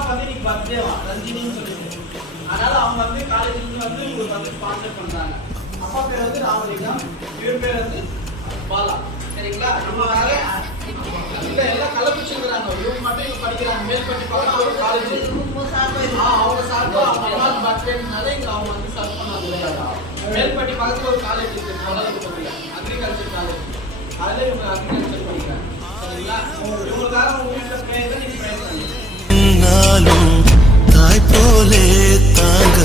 அப்பாவுக்கு வந்து இன்னைக்கு பர்த்டேவா ரஞ்சினின்னு சொல்லிட்டு, அதனால அவங்க வந்து காலேஜ்ல வந்து உங்களுக்கு வந்து ஸ்பான்சர் பண்றாங்க. அப்பா பேர் வந்து ராமலிங்கம், இவர் பேர் வந்து பாலா. சரிங்களா? நம்மளால இல்ல எல்லாம் கலப்பிச்சுக்கிறாங்க. இவங்க மட்டும் இங்க படிக்கிறாங்க. மேல்பட்டி பக்கத்துல ஒரு காலேஜ். அவங்க சார்பா அவங்க அம்மா பர்த்டேனால இங்க அவங்க வந்து சர்வ் பண்ணாங்க. மேல்பட்டி பக்கத்துல ஒரு காலேஜ் இருக்கு, பக்கத்துல அக்ரிகல்ச்சர் காலேஜ். அதுல இவங்க அக்ரிகல்ச்சர் படிக்கிறாங்க. சரிங்களா? இவங்களுக்காக உங்க வீட்டுல பிரேயர் நீங்க பிரேயர் பண்ணுங்க. தாய் போலே தாங்க